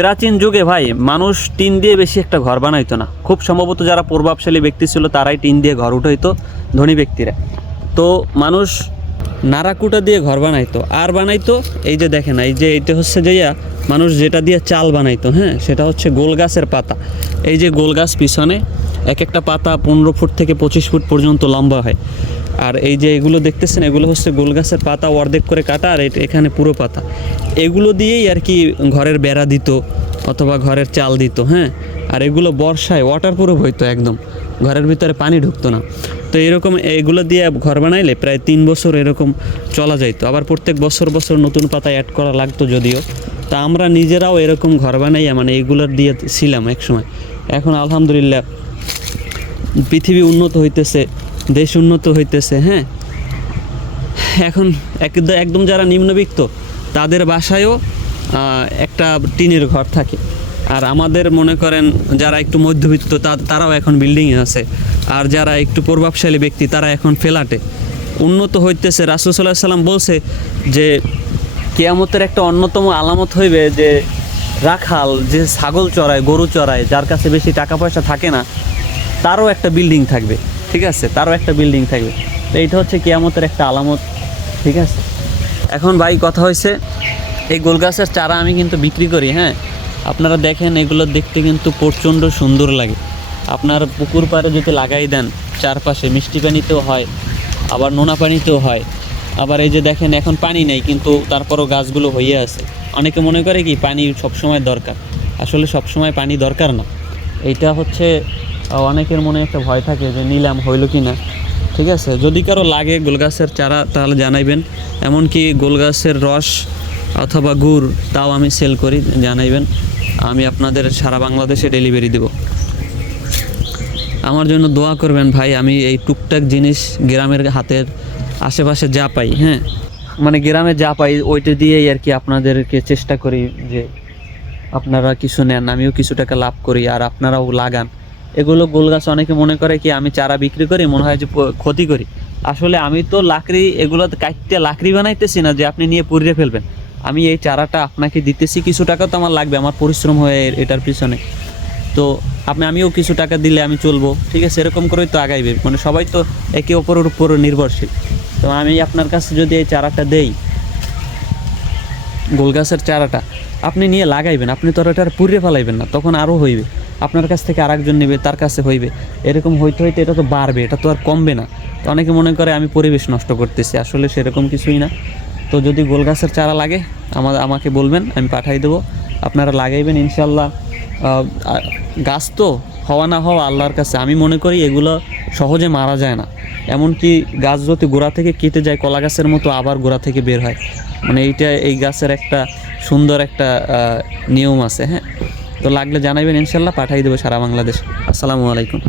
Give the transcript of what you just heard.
প্রাচীন যুগে ভাই মানুষ টিন দিয়ে বেশি একটা ঘর বানাইতো না, খুব সম্ভবত যারা প্রভাবশালী ব্যক্তি ছিল তারাই টিন দিয়ে ঘর উঠাইতো, ধনী ব্যক্তিরা। তো মানুষ নারাকুটা দিয়ে ঘর বানাইতো, আর বানাইতো এই যে দেখেন, এই যে এটা হচ্ছে যে মানুষ যেটা দিয়ে চাল বানাইতো, হ্যাঁ, সেটা হচ্ছে গোল গাছের পাতা। এই যে গোল গাছ পিছনে এক একটা পাতা 15 ফুট থেকে 25 ফুট পর্যন্ত লম্বা হয়। আর এই যে এগুলো দেখতেছেন, এগুলো হচ্ছে গোল গাছের পাতা অর্ধেক করে কাটা, আর এখানে পুরো পাতা। এগুলো দিয়েই আর কি ঘরের বেড়া দিত অথবা ঘরের চাল দিত, হ্যাঁ। আর এগুলো বর্ষায় ওয়াটার প্রুফ হইতো, একদম ঘরের ভিতরে পানি ঢুকতো না। তো এরকম এগুলো দিয়ে ঘর বানাইলে প্রায় 3 বছর এরকম চলা যাইতো। আবার প্রত্যেক বছর বছর নতুন পাতা অ্যাড করা লাগতো যদিও। তা আমরা নিজেরাও এরকম ঘর বানাইয়া মানে এগুলোর দিয়ে ছিলাম একসময়। এখন আলহামদুলিল্লাহ পৃথিবী উন্নত হইতেছে, দেশ উন্নত হইতেছে, হ্যাঁ। এখন একদম যারা নিম্নবিত্ত তাদের বাসায়ও একটা টিনের ঘর থাকে। আর আমাদের মনে করেন যারা একটু মধ্যবিত্ত তারাও এখন বিল্ডিংয়ে আছে। আর যারা একটু প্রভাবশালী ব্যক্তি তারা এখন ফ্ল্যাটে। উন্নত হইতেছে। রাসূল সাল্লাল্লাহু আলাইহি ওয়াসাল্লাম বলছে যে কিয়ামতের একটা অন্যতম আলামত হইবে যে রাখাল যে ছাগল চড়ায়, গরু চড়ায়, যার কাছে বেশি টাকা পয়সা থাকে না, তারও একটা বিল্ডিং থাকবে, ঠিক আছে, তারও একটা বিল্ডিং থাকবে। তো এইটা হচ্ছে কিয়ামতের একটা আলামত, ঠিক আছে। এখন ভাই কথা হয়েছে, এই গোল গাছের চারা আমি কিন্তু বিক্রি করি, হ্যাঁ। আপনারা দেখেন এগুলো দেখতে কিন্তু প্রচণ্ড সুন্দর লাগে। আপনার পুকুর পাড়ে যদি লাগাই দেন, চারপাশে মিষ্টি পানিতেও হয়, আবার নোনা পানিতেও হয়। আবার এই যে দেখেন এখন পানি নেই কিন্তু তারপরও গাছগুলো হয়ে আছে। অনেকে মনে করে কি পানি সবসময় দরকার, আসলে সবসময় পানি দরকার না। এইটা হচ্ছে অনেকের মনে একটা ভয় থাকে যে নিলাম হইল কি না, ঠিক আছে। যদি কারো লাগে গোলগাছের চারা তাহলে জানাইবেন। এমনকি গোলগাছের রস অথবা গুড় তাও আমি সেল করি, জানাইবেন, আমি আপনাদের সারা বাংলাদেশে ডেলিভারি দেব। আমার জন্য দোয়া করবেন ভাই। আমি এই টুকটাক জিনিস গ্রামের হাতের আশেপাশে যা পাই, হ্যাঁ, মানে গ্রামে যা পাই ওইটা দিয়েই আর কি আপনাদেরকে চেষ্টা করি যে আপনারা কিছু নেন, আমিও কিছু টাকা লাভ করি, আর আপনারাও লাগান। এগুলো গোল গাছ অনেকে মনে করে কি আমি চারা বিক্রি করি, মনে হয় যে ক্ষতি করি। আসলে আমি তো লাকড়ি এগুলো কাটতে লাকড়ি বানাইতেছি না যে আপনি নিয়ে পুড়িয়ে ফেলবেন। আমি এই চারাটা আপনাকে দিতেছি, কিছু টাকা তো আমার লাগবে, আমার পরিশ্রম হয়ে এটার পিছনে। তো আমিও কিছু টাকা দিলে আমি চলবো, ঠিক আছে। এরকম করেই তো আগাইবে, মানে সবাই তো একে অপরের উপর নির্ভরশীল। তো আমি আপনার কাছে যদি এই চারাটা দেই, গোল গাছের চারাটা আপনি নিয়ে লাগাইবেন, আপনি তো এটা পুড়িয়ে ফেলাইবেন না, তখন আরও হইবে। আপনার কাছ থেকে আরেকজন নেবে, তার কাছে হইবে, এরকম হইতে হইতে এটা তো বাড়বে, এটা তো আর কমবে না। তো অনেকে মনে করে আমি পরিবেশ নষ্ট করতেছি, আসলে সেরকম কিছুই না। তো যদি গোল গাছের চারা লাগে আমাকে বলবেন, আমি পাঠাই দেবো, আপনারা লাগাইবেন ইনশাল্লাহ। গাছ তো হওয়া না হওয়া আল্লাহর কাছে। আমি মনে করি এগুলো সহজে মারা যায় না। এমনকি গাছ যদি গোড়া থেকে কেটে যায় কলা গাছের মতো আবার গোড়া থেকে বের হয়, মানে এই গাছের একটা সুন্দর একটা নিয়ম আছে, হ্যাঁ। তো লাগলে জানাইবেন, ইনশাল্লাহ পাঠাই দেবো সারা বাংলাদেশ। আসসালামু আলাইকুম।